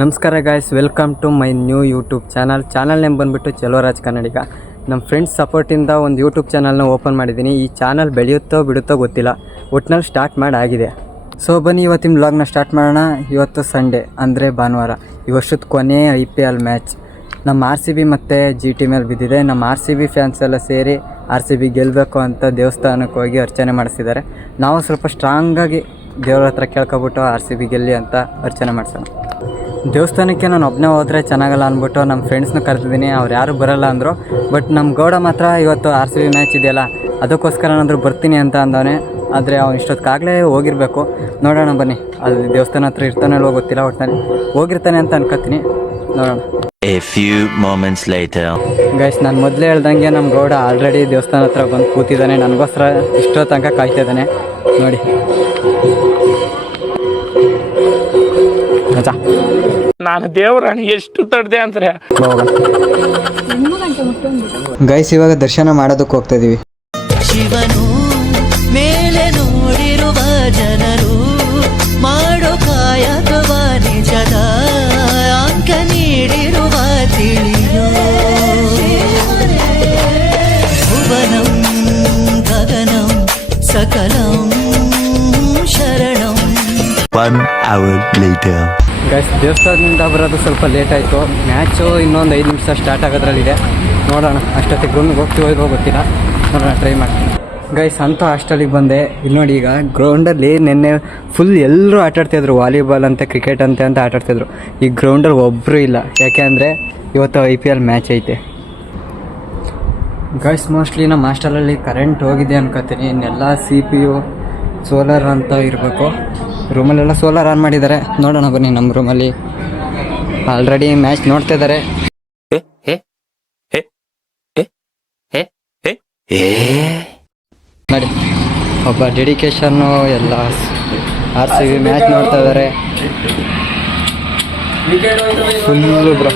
ನಮಸ್ಕಾರ guys, welcome to my new YouTube channel name ಬಂದುಬಿಟ್ಟು ಚೆಲುವರಾಜ್ ಕನ್ನಡಿಗ. ನಮ್ಮ ಫ್ರೆಂಡ್ಸ್ ಸಪೋರ್ಟಿಂದ ಒಂದು ಯೂಟ್ಯೂಬ್ ಚಾನಲ್ನ ಓಪನ್ ಮಾಡಿದ್ದೀನಿ. ಈ ಚಾನಲ್ ಬೆಳೆಯುತ್ತೋ ಬಿಡುತ್ತೋ ಗೊತ್ತಿಲ್ಲ, ಒಟ್ಟಿನಲ್ಲಿ ಸ್ಟಾರ್ಟ್ ಮಾಡಿ ಆಗಿದೆ. ಸೊ ಬನ್ನಿ ಇವತ್ತಿನ ವ್ಲಾಗ್ನ ಸ್ಟಾರ್ಟ್ ಮಾಡೋಣ. ಇವತ್ತು ಸಂಡೇ ಅಂದರೆ ಭಾನುವಾರ, ಈ ವರ್ಷದ ಕೊನೆ IPL ಮ್ಯಾಚ್ ನಮ್ಮ RCB ಮತ್ತು GT ಮೇಲೆ ಬಿದ್ದಿದೆ. ನಮ್ಮ RCB ಫ್ಯಾನ್ಸ್ ಎಲ್ಲ ಸೇರಿ RCB ಗೆಲ್ಲಬೇಕು ಅಂತ ದೇವಸ್ಥಾನಕ್ಕೆ ಹೋಗಿ ಅರ್ಚನೆ ಮಾಡಿಸಿದ್ದಾರೆ. ನಾವು ಸ್ವಲ್ಪ ಸ್ಟ್ರಾಂಗಾಗಿ ದೇವ್ರ ಹತ್ರ ಕೇಳ್ಕೊಬಿಟ್ಟು RCB ಗೆಲ್ಲಿ ಅಂತ ಅರ್ಚನೆ ಮಾಡಿಸೋಣ. ದೇವಸ್ಥಾನಕ್ಕೆ ನಾನು ಒಬ್ಬನೇ ಹೋದರೆ ಚೆನ್ನಾಗಲ್ಲ ಅಂದ್ಬಿಟ್ಟು ನಮ್ಮ ಫ್ರೆಂಡ್ಸ್ನ ಕರೆದಿದ್ದೀನಿ. ಅವ್ರು ಯಾರೂ ಬರೋಲ್ಲ ಅಂದರು. ಬಟ್ ನಮ್ಮ ಗೌಡ ಮಾತ್ರ ಇವತ್ತು RCB ಮ್ಯಾಚ್ ಇದೆಯಲ್ಲ ಅದಕ್ಕೋಸ್ಕರ ಏನಾದರೂ ಬರ್ತೀನಿ ಅಂತ ಅಂದವನೇ. ಆದರೆ ಅವ್ನು ಇಷ್ಟೊತ್ತಿಗಾಗಲೇ ಹೋಗಿರಬೇಕು. ನೋಡೋಣ ಬನ್ನಿ, ಅಲ್ಲಿ ದೇವಸ್ಥಾನ ಹತ್ರ ಇರ್ತಾನೆ ಅಲ್ವೋ ಗೊತ್ತಿಲ್ಲ, ಒಟ್ಟಿನಲ್ಲಿ ಹೋಗಿರ್ತಾನೆ ಅಂತ ಅನ್ಕೋತೀನಿ. ನೋಡೋಣ. A few moments later. Guys, ನಾನು ಮೊದಲೇ ಹೇಳ್ದಂಗೆ ನಮ್ಮ ಗೌಡ ಆಲ್ರೆಡಿ ದೇವಸ್ಥಾನ ಹತ್ರ ಬಂದು ಕೂತಿದ್ದಾನೆ. ನನಗೋಸ್ಕರ ಇಷ್ಟೋ ತನಕ ಕಾಯ್ತಿದ್ದಾನೆ ನೋಡಿ. ನಾನು ದೇವರಾಣಿ ಎಷ್ಟು ತಡ್ದೆ ಅಂದ್ರೆ ಗೈಸ್, ಇವಾಗ ದರ್ಶನ ಮಾಡೋದಕ್ಕೆ ಹೋಗ್ತಾ ಇದೀವಿ. ಶಿವನು ಮೇಲೆ ನೋಡಿರುವ ಜನರು ಮಾಡೋ ಕಾಯಕವ ನಿಜದ ಅಂಕ ನೀಡಿರುವ ತಿಳಿಯೋ ಭುವನಂ ಗಗನಂ ಸಕಲಂ ಶರಣಂ. 1 hour later. ಗೈಸ್, ದೇವಸ್ಥಾನದಿಂದ ಬರೋದು ಸ್ವಲ್ಪ ಲೇಟ್ ಆಯಿತು. ಮ್ಯಾಚು ಇನ್ನೊಂದು 5 ನಿಮಿಷ ಸ್ಟಾರ್ಟ್ ಆಗೋದ್ರಲ್ಲಿದೆ. ನೋಡೋಣ, ಅಷ್ಟೊತ್ತಿಗೆ ರೂಮಿಗೆ ಹೋಗ್ತೀವೋ ಗೊತ್ತಿಲ್ಲ. ನೋಡೋಣ, ಟ್ರೈ ಮಾಡ್ತೀನಿ. ಗೈಸ್, ಅಂತೂ ಹಾಸ್ಟೆಲಿಗೆ ಬಂದೆ. ಇಲ್ಲಿ ನೋಡಿ, ಈಗ ಗ್ರೌಂಡಲ್ಲಿ ನಿನ್ನೆ ಫುಲ್ ಎಲ್ಲರೂ ಆಟಾಡ್ತಿದ್ರು. ವಾಲಿಬಾಲ್ ಅಂತ, ಕ್ರಿಕೆಟ್ ಅಂತ ಆಟಾಡ್ತಿದ್ರು. ಈ ಗ್ರೌಂಡಲ್ಲಿ ಒಬ್ಬರು ಇಲ್ಲ. ಯಾಕೆ ಅಂದರೆ ಇವತ್ತು IPL ಮ್ಯಾಚ್ ಐತೆ. ಗೈಸ್, ಮೋಸ್ಟ್ಲಿ ನಮ್ಮ ಹಾಸ್ಟೆಲಲ್ಲಿ ಕರೆಂಟ್ ಹೋಗಿದೆ ಅನ್ಕೋತೀನಿ. ಇನ್ನೆಲ್ಲ CPU ಸೋಲಾರ್ ಅಂತ ಇರಬೇಕು. ರೂಮಲ್ಲೆಲ್ಲ ಸೋಲಾರ್ ಆನ್ ಮಾಡಿದ್ದಾರೆ. ನೋಡೋಣ ಬನ್ನಿ. ನಮ್ಮ ರೂಮಲ್ಲಿ ಆಲ್ರೆಡಿ ಮ್ಯಾಚ್ ನೋಡ್ತಾ ಇದ್ದಾರೆ. ನೋಡಿ, ಒಬ್ಬ ಡೆಡಿಕೇಶನ್ನು ಎಲ್ಲ RCB ಮ್ಯಾಚ್ ನೋಡ್ತಾ ಇದ್ದಾರೆ. ಫುಲ್ಲು ಬ್ರೋ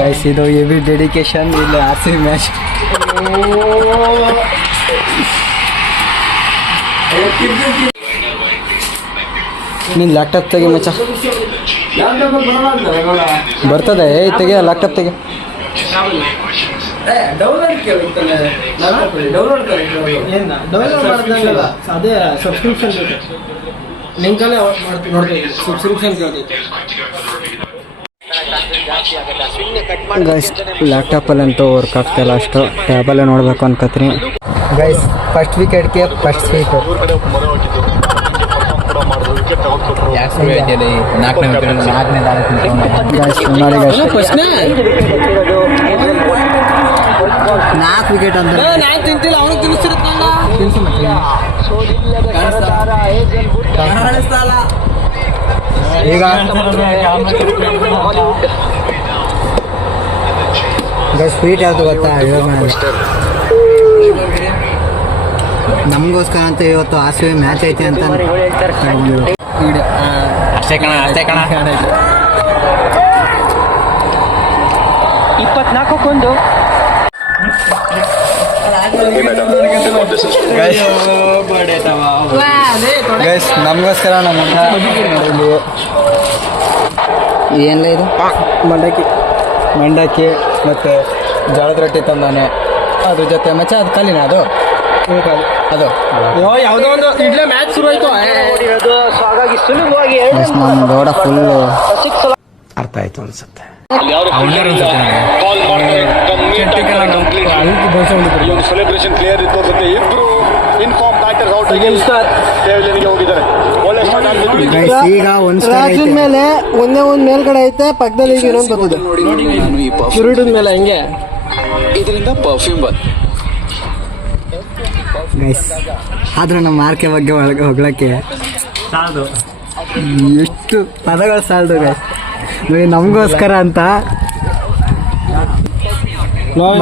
ಗೈಸ್, ಇದು ಹೆವಿ ಡೆಡಿಕೇಶನ್. ಇಲ್ಲಿ RCB ಮ್ಯಾಚ್. ನೀನು ಲ್ಯಾಪ್ಟಾಪ್ ತೆಗಿ ಮಚ್ಚ. ಬರ್ತದೆ. ತೆಗಿಯ ಲ್ಯಾಪ್ಟಾಪ್ ತೆಗಿ. ಅದೇ ಸಬ್ಸ್ಕ್ರಿಪ್ಷನ್ ಲಿಂಕಲ್ಲೇ ನೋಡ್ತೀವಿ. ಸಬ್ಸ್ಕ್ರಿಪ್ಷನ್ ಗೈಸ್, ಲ್ಯಾಪ್ಟಾಪಲ್ಲಂತೂ ವರ್ಕ್ ಆಗ್ತಾಯಿಲ್ಲ ಅಷ್ಟು. ಟ್ಯಾಬಲ್ಲೇ ನೋಡಬೇಕು ಅನ್ಕೋತೀನಿ. ಗೈಸ್, ಫಸ್ಟ್ ವಿಕೆಟ್ಗೆ ಫಸ್ಟ್ ಸ್ವೀಟು. ನಾಲ್ಕು ವಿಕೆಟ್ ಅಂತ ತಿಂತಿಲ್ಲ, ಅವನು ತಿನ್ನಿಸಿರುತ್ತಲ್ಲ. ಈಗ ಸ್ವೀಟ್ ಯಾವುದು ಗೊತ್ತಾ? ನಮಗೋಸ್ಕರ ಅಂತ ಇವತ್ತು RCB ಮ್ಯಾಚ್ ಐತೆ ಅಂತ ಅಷ್ಟೇ ಕಣ 24-1. ಗೈಸ್, ನಮಗೋಸ್ಕರ ನಮ್ಮ ಏನಿಲ್ಲ, ಇದು ಮಂಡಕ್ಕಿ ಮತ್ತು ಜೋಳದ ರೊಟ್ಟಿ ತಂದಾನೆ. ಅದ್ರ ಜೊತೆ ಮಚ್ಚ ಅದು ಕಲ್ಲಿನ ಅದು ಯಾವುದೋ ಒಂದು ಇಡ್ಲೆ ಮ್ಯಾಚ್ ಶುರು ಆಯ್ತು. ನಮ್ಮ ಗೌಡ ಫುಲ್ಲು ಅರ್ಥ ಆಯ್ತು ಅನ್ಸುತ್ತೆ. ಸೆಲೆಬ್ರೇಷನ್ ಕ್ಲಿಯರ್ ಇತ್ತು ಅನ್ಸುತ್ತೆ. ಇಬ್ರು ಇನ್ಫಾರ್ಮ್ ಬ್ಯಾಟರ್ಸ್ ಔಟ್ ಆಗಿ ಹೋಗಿದ್ದಾರೆ. ಒಳ್ಳೆ ಸ್ಟಾರ್ಟ್ ಆಗ್ಬಿಟ್ಟು ಈಗ ಒಂದು ಮೇಲೆ ಒಂದೇ ಒಂದು ಮೇಲ್ಗಡೆ ಐತೆ, ಪಕ್ಕದಲ್ಲಿ ಇನ್ನೊಂದು ಬರ್ತದೆ. ಶುರುಡಿದ ಮೇಲೆ ಹಂಗೆ ಇದರಿಂದ ಪರ್ಫ್ಯೂಮ್ ಬಂತು. ಗೈಸ್, ಆದರೂ ನಮ್ಮ ಮಾರ್ಕೆ ಬಗ್ಗೆ ಹೊಗಳಕ್ಕೆ ಎಷ್ಟು ಪದಗಳು ಸಾಲದು ಗೈಸ್. ನೋಡಿ, ನಮಗೋಸ್ಕರ ಅಂತ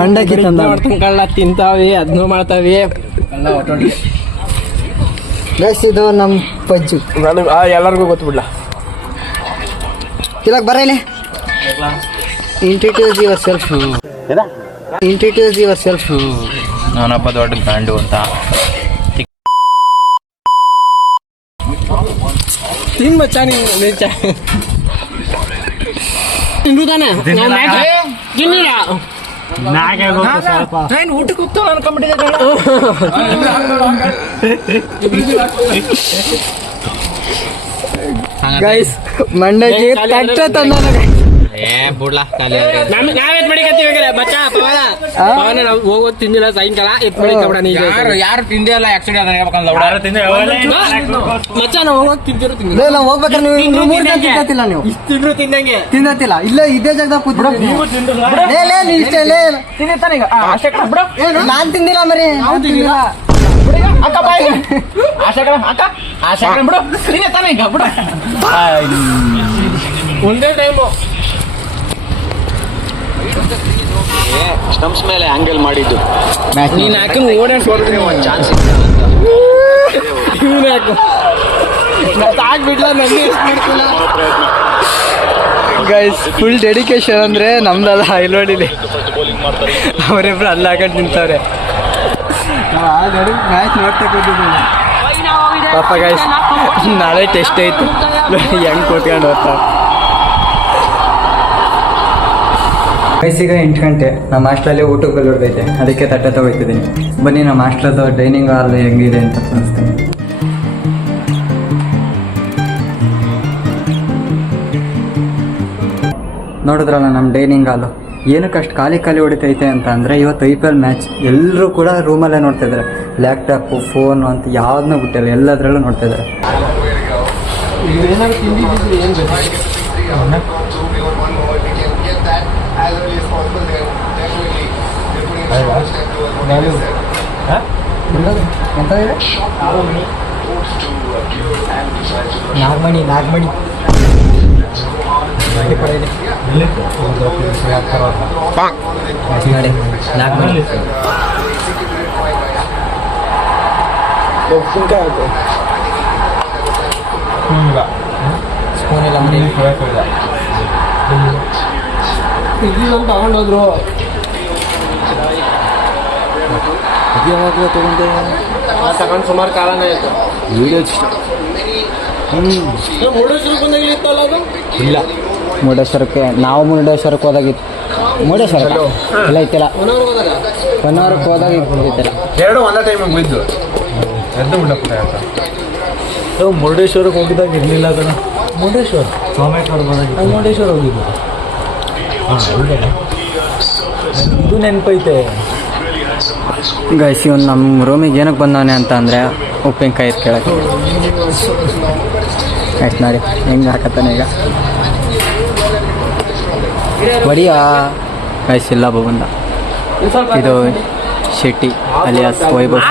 ಮಂಡಕ್ಕಿ ಕಳ್ಳ ತಿಂತಾವಿ, ಅದನ್ನೂ ಮಾಡ್ತಾವಿ. ಗೈಸ್, ಇದು ನಮ್ಮ ಪಜ್ಜು. ಎಲ್ಲರಿಗೂ ಗೊತ್ತುಬಿಡ್ಲ. ಇವಾಗ ಬರಲಿ. Introduce your self. ನಾನೊಬ್ಬ ದೊಡ್ಡ ಗಂಡು ಅಂತ. ತಿನ್ ಮಚ್ಚ ನೀನು ತಿಂದು ತಾನೆ ತಿನ್ನಿಲ್ಲ ಊಟಕ್ಕೆ ಹೋಗ್ತಾವ ಅನ್ಕೊಂಡ್ಬಿಟ್ಟಿದೆ ಗೈಸ್ ಮಂಡಕ್ಕಿ ಕಟ್ಟ ತಂದ ನಾವೇತ್ ಮಾಡಿಕತ್ತೀವಿ ಬಚ್ಚ ಪವನ ನಾವು ಹೋಗೋದು ತಿಂದಿಲ್ಲ ಸಾಯಂಕಾಲ ಎತ್ ಮಾಡಿಕಬಿಡ ಯಾರು ತಿಂದೇ ಇಲ್ಲ ಆಕ್ಚುಲಿ ಅದನ್ನ ಹೇಳ್ಬೇಕಂದ್ರೆ ಮಚ್ಚ ನಾವು ಹೋಗೋದು ತಿಂತಿರೋ ತಿಂದಿಲ್ಲ ನಾವು ಹೋಗ್ಬೇಕಾದ್ರೆ ನೀವು 3 ಜನ ತಿನ್ನತ್ತಿಲ್ಲ ನೀವು ತಿಂದ್ರು ತಿಂದಂಗೆ ತಿನ್ನತ್ತಿಲ್ಲ ಇಲ್ಲ ಇದೇ ಜಾಗದಾಗ ಕೂತ್ಬಿಡಿ ನೀ ಇಷ್ಟ ಲೇ ತಿಂದಿರ್ತಾನೆ ಈಗ ಅಷ್ಟೇ ಬಿಡು ನಾನ್ ತಿಂದಿಲ್ಲ ಮರಿ ನಾವು ತಿಂದಿಲ್ಲ ಅಕ್ಕ ಬಾಯಿ ಆಶಾಕರ ಅಕ್ಕ ಆಶಾಕರ ಬಿಡು ತಿಂದಿರ್ತಾನೆ ಈಗ ಬಿಡು ಒಂದೇ ಟೈಮು ಸ್ಟಂಪ್ಸ್ ಮೇಲೆ ಆಂಗಲ್ ಮಾಡಿದ್ದು ನೀನ್ ಹಾಕಿನ ಓಡಾಡ್ಸ್ಕೊಡ್ತೀನಿ ಚಾನ್ಸ್ ಇವನು ಯಾಕು ಆಗ್ಬಿಡ್ಲ ನನಗೆ ಗೈಸ್ ಫುಲ್ ಡೆಡಿಕೇಶನ್ ಅಂದ್ರೆ ನಮ್ದಲ್ಲ ಇಲ್ಲೋಡಿದೆ ಅವರಿಬ್ರು ಅಲ್ಲಿ ಹಾಕೊಂಡು ನಿಂತವ್ರೆ ಮ್ಯಾಚ್ ನೋಡ್ತಾ ಕೂತಿದ್ದೀನಿ ಪಾಪ ಗೈಸ್ ನಾಳೆ ಟೆಸ್ಟ್ ಐತೆ ಹೆಂಗ್ ಕೂತ್ಕೊಂಡು ಹೋಗ್ತಾವ ವಯಸ್ಸಿಗ 8 ಗಂಟೆ ನಮ್ಮ ಹಾಸ್ಟೆಲಲ್ಲಿ ಊಟಕ್ಕೆ ಹೊರಡೈತೆ ಅದಕ್ಕೆ ತಟ್ಟೆ ತಗೋತಿದ್ದೀನಿ ಬನ್ನಿ ನಮ್ಮ ಹಾಸ್ಟೆಲ್ದು ಡೈನಿಂಗ್ ಹಾಲ್ ಹೆಂಗಿದೆ ಅಂತ ತೋರಿಸ್ತೀನಿ ನೋಡಿದ್ರಲ್ಲ ನಮ್ಮ ಡೈನಿಂಗ್ ಹಾಲು ಏನಕ್ಕೆ ಅಷ್ಟು ಖಾಲಿ ಹೊಡಿತೈತೆ ಅಂತ ಅಂದರೆ ಇವತ್ತು IPL ಮ್ಯಾಚ್ ಎಲ್ಲರೂ ಕೂಡ ರೂಮಲ್ಲೇ ನೋಡ್ತಾ ಇದ್ದಾರೆ ಲ್ಯಾಪ್ಟಾಪು ಫೋನು ಅಂತ ಯಾವುದನ್ನೂ ಬಿಟ್ಟಿಲ್ಲ ಎಲ್ಲದರಲ್ಲೂ ನೋಡ್ತಾ ಇದ್ದಾರೆ ನಾಗಮಣಿ ನೋಡಿ ನಾಗಮಣಿ ಸ್ಪೂನ್ ಎಲ್ಲ ಮನೆ ಇದನ್ನು ತಗೊಂಡೋದ್ರು ಯಾವಾಗಲೂ ತಗೊಂಡೆ ತಗೊಂಡು ಸುಮಾರು ಕಾಲನೇ ಆಯ್ತು ವಿಡಿಯೋ ಮುರುಡೇಶ್ವರಕ್ಕೆ ಬಂದಾಗಲಿ ಇತ್ತಲ್ಲ ಅದು ಇಲ್ಲ ಮುರುಡೇಶ್ವರಕ್ಕೆ ನಾವು ಮುರುಡೇಶ್ವರಕ್ಕೆ ಹೋದಾಗಿತ್ತು ಮುರುಡೇಶ್ವರ ಇಲ್ಲ ಇತ್ತಿಲ್ಲ ಹೊನ್ನಾವರಕ್ಕೆ ಹೋದಾಗ ಇತ್ತಿಲ್ಲ ಎರಡು ಒಂದೇ ಟೈಮಿಗೆ ಬಿದ್ದು ಎದ್ದು ಉಂಡಪ್ಪ ನಾವು ಮುರುಡೇಶ್ವರಕ್ಕೆ ಹೋಗಿದಾಗ ಇರಲಿಲ್ಲ ಕಣ ಮುರುಡೇಶ್ವರ ಸೋಮೇಶ್ವರ ಬಂದಾಗ ಮುರುಡೇಶ್ವರ ಹೋಗಿದ್ದು ಇದು ನೆನಪೈತೆ ಗೈಸ್ ಇವನು ನಮ್ಮ ರೂಮಿಗೆ ಏನಕ್ಕೆ ಬಂದವನೆ ಅಂತ ಅಂದರೆ ಉಪ್ಪಿನಕಾಯಿ ಕೇಳಕ್ಕೆ ಆಯ್ತು ನೋಡಿ ಹೆಂಗೆ ಹಾಕತ್ತಾನೆ ಈಗ ಬಡಿಯಾ ಗೈಸ್ ಇಲ್ಲ ಬಂದ ಇದು ಶೆಟ್ಟಿ ಅಲಿಯಾಸ್ ವೈಭವ್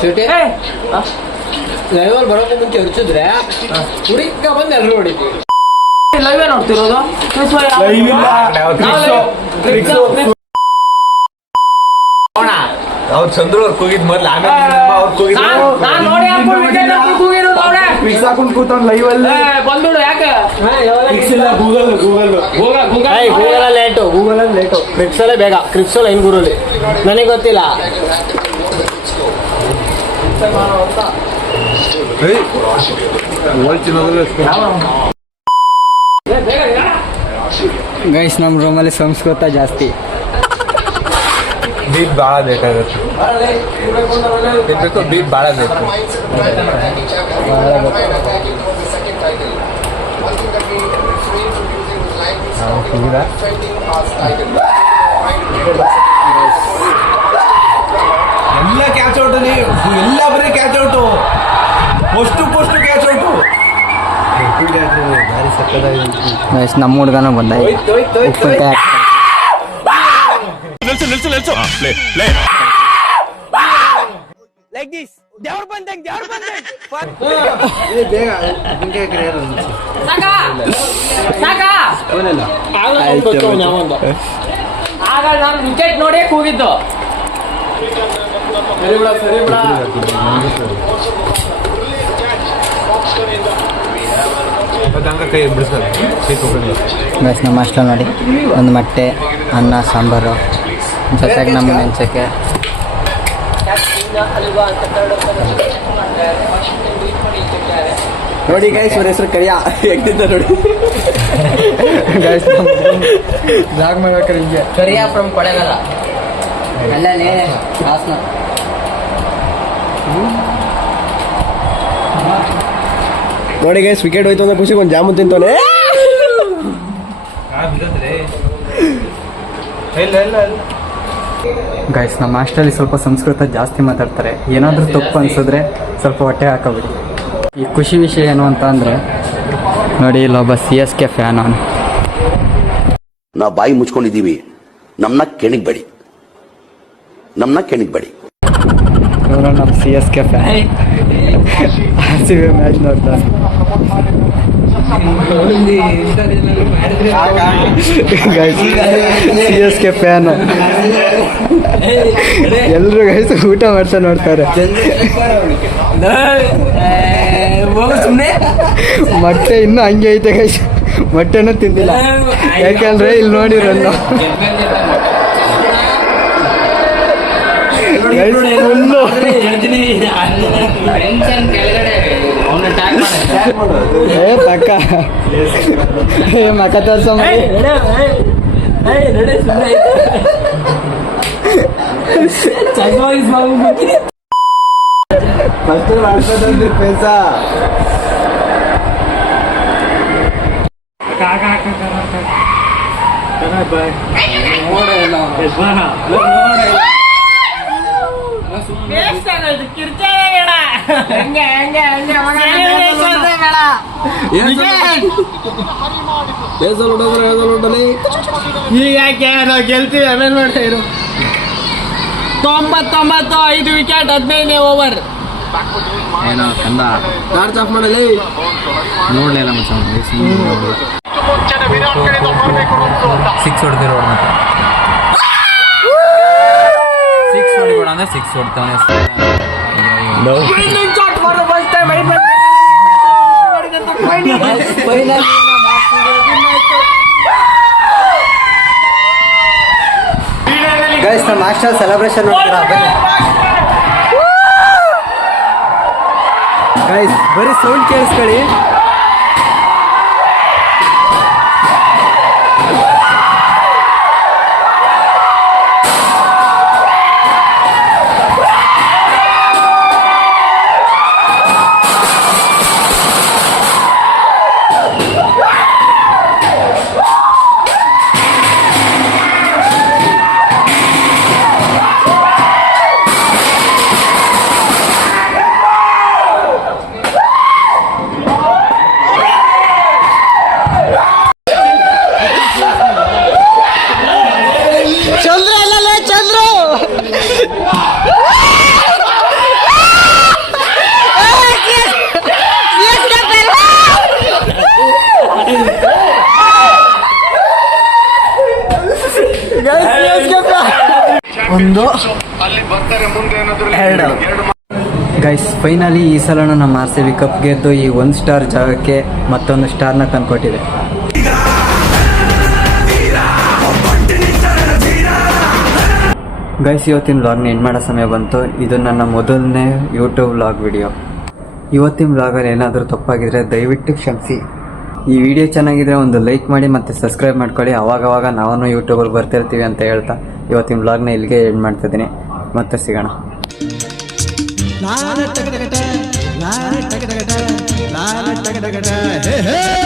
ಶೆಟ್ಟಿ ಲೈವಲ್ಲಿ ಬರೋಕೆ ಮುಂಚೆ ಹರಿಸಿದ್ರೆ ಹುಡುಗ ಬಂದು ಎಲ್ಲರೂ ಹೊಡಿತೀವಿ ಲೈವೇ ನೋಡ್ತಿರೋದು ಅವ್ರು ಚಂದ್ರು ಅವ್ರು ಕೂಗಿದ್ ಮೊದ್ಲು ಹಾಕೊಂಡು ಕೂತವ್ನು ಲೈವ್ ಅಲ್ಲಿ ಬಂದ್ಬಿಡು ಯಾಕೆ ಗೂಗಲಲ್ಲಿ ಲೇಟು ಕ್ರಿಪ್ಸಲ್ಲೇ ಬೇಗ ಕ್ರಿಪ್ಸಲ್ಲಿ ಐನ್ಗೂರಲ್ಲಿ ನನಗೆ ಗೊತ್ತಿಲ್ಲ ಗೈಸ್ ನಮ್ಮ ರೂಮಲ್ಲಿ ಸಂಸ್ಕೃತ ಜಾಸ್ತಿ ಬೀಟ್ ಭಾಳ ಬೇಕಾಗುತ್ತೆ ಬೀಟ್ ಭಾಳ ಬೇಕು ಎಲ್ಲ ಕ್ಯಾಚ್ ಔಟ್ ಎಲ್ಲ ಬರೀ catch out post catch out guys ನಮ್ಮ ಹುಡುಗನ ಬಂದ ಉಪ್ಪಿನಕಾಯಿ ಆಗ ನಾನು ವಿಕೆಟ್ ನೋಡೇ ಕೂಗಿದ್ದು ಗೈಸ್ ನಮ್ಮ ಹಾಸ್ಟೆಲ್ ನೋಡಿ ಒಂದು ಮೊಟ್ಟೆ ಅನ್ನ ಸಾಂಬಾರು ಜೊತೆಗೆ ನಮ್ಮ ನೆಂಚಕ್ಕೆ ನೋಡಿ ಗೈಸ್ ಅವ್ರ ಹೆಸರು ಕರಿಯ ಹೆಂಗಿದ್ದ ನೋಡಿ ಗೈಸ್ ಬ್ಲಾಗ್ ಮಾಡ್ಬೇಕಾರೆ ಹಿಂಗೆ ಕರಿಯ ಫ್ರಮ್ ಕೊಳೆಗಾಲ ಅಲ್ಲೇ ಹಾಸನ ನೋಡಿ ಗೈಸ್ ವಿಕೆಟ್ ಹೋಯ್ತು ಅಂದ್ರೆ ಖುಷಿಗೆ ಒಂದು ಜಾಮೂನ್ ತಿಂತಾನೆ ಗೈಸ್ ನಮ್ಮ ಹಾಸ್ಟೆಲಲ್ಲಿ ಸ್ವಲ್ಪ ಸಂಸ್ಕೃತ ಜಾಸ್ತಿ ಮಾತಾಡ್ತಾರೆ. ಏನಾದರೂ ತಪ್ಪು ಅನ್ಸಿದ್ರೆ ಸ್ವಲ್ಪ ಹೊಟ್ಟೆ ಹಾಕೋಬಿಡಿ. ಈ ಖುಷಿ ವಿಷಯ ಏನು ಅಂತ ಅಂದರೆ ನೋಡಿ ಇಲ್ಲೊಬ್ಬ CSK ಫ್ಯಾನ್ ಅವನು. ನಾವು ಬಾಯಿ ಮುಚ್ಕೊಂಡಿದ್ದೀವಿ, ನಮ್ಮನ್ನ ಕೆಣಿಗ್ಬೇಡಿ. ಇವರು ನಮ್ಮ CSK ಫ್ಯಾನ್. RCB ಮ್ಯಾಚ್ ನೋಡ್ತಾರೆ. ಗೈಸ್ CSK ಫ್ಯಾನು ಎಲ್ಲರೂ ಗೈಸ್ ಊಟ ಮಾಡ್ತಾ ನೋಡ್ತಾರೆ. ಮೊಟ್ಟೆ ಇನ್ನೂ ಹಂಗೆ ಐತೆ ಗೈಸ್, ಮೊಟ್ಟೆನೂ ತಿಂದಿಲ್ಲ. ಯಾಕಂದ್ರೆ ಇಲ್ಲಿ ನೋಡಿರಲ್ಲ ಪಕ್ಕ ಮಕ್ಕ ತೋರ್ಸ ಈಗ ಯಾಕೆ ನಾವು ಗೆಲ್ತೀವಿ ಆಮೇಲೆ ಮಾಡ್ತಾ ಇರು. 95 ವಿಕೆಟ್ 15ನೇ ಓವರ್. ಏನೋ ಕಂದ ಟಾರ್ಚ್ ಆಫ್ ಮಾಡಲಿ. ನೋಡ್ಲಿಲ್ಲ ಮಚ್ಚ 6 ಹೊಡೆದಿರೋ 6 ಹೊಡಿಬೇಡ ಅಂದ್ರೆ 6 ಹೊಡ್ತಾನೆ. ಗೈಸ್ ನಮ್ಮ ಹಾಸ್ಟೆಲ್ ಸೆಲೆಬ್ರೇಷನ್ ನೋಡ್ತೀರಾ? ಗೈಸ್ ಬರೀ ಸೌಂಡ್ ಕೇಳಿಸ್ಕೊಳ್ಳಿ. ಒಂದು ಗೈಸ್ ಫೈನಲಿ ಈ ಸಲನೂ ನಮ್ಮ RCB ಕಪ್ ಗೆದ್ದು ಈ 1 ಸ್ಟಾರ್ ಜಾಗಕ್ಕೆ ಮತ್ತೊಂದು ಸ್ಟಾರ್ನ ತಂದುಕೊಟ್ಟಿದೆ. ಗೈಸ್ ಇವತ್ತಿನ ವ್ಲಾಗ್ನ ಎಂಡ್ ಮಾಡೋ ಸಮಯ ಬಂತು. ಇದು ನನ್ನ ಮೊದಲನೇ ಯೂಟ್ಯೂಬ್ ವ್ಲಾಗ್ ವಿಡಿಯೋ. ಇವತ್ತಿನ ವ್ಲಾಗಲ್ಲಿ ಏನಾದರೂ ತಪ್ಪಾಗಿದ್ರೆ ದಯವಿಟ್ಟು ಕ್ಷಮಿಸಿ. ಈ ವಿಡಿಯೋ ಚೆನ್ನಾಗಿದ್ರೆ ಒಂದು ಲೈಕ್ ಮಾಡಿ ಮತ್ತು ಸಬ್ಸ್ಕ್ರೈಬ್ ಮಾಡ್ಕೊಳ್ಳಿ. ಅವಾಗವಾಗ ನಾವು ಯೂಟ್ಯೂಬಲ್ಲಿ ಬರ್ತಿರ್ತೀವಿ ಅಂತ ಹೇಳ್ತಾ ಇವತ್ತಿನ ವ್ಲಾಗ್ನ ಇಲ್ಲಿಗೆ ಎಂಡ್ ಮಾಡ್ತಿದ್ದೀನಿ. ಮತ್ತೆ ಸಿಗೋಣ. ಲಾಲ ಟಗಟಗಟ, ಲಾಲ ಟಗಟಗಟ, ಲಾಲ ಟಗಟಗಟ, ಹೇ ಹೇ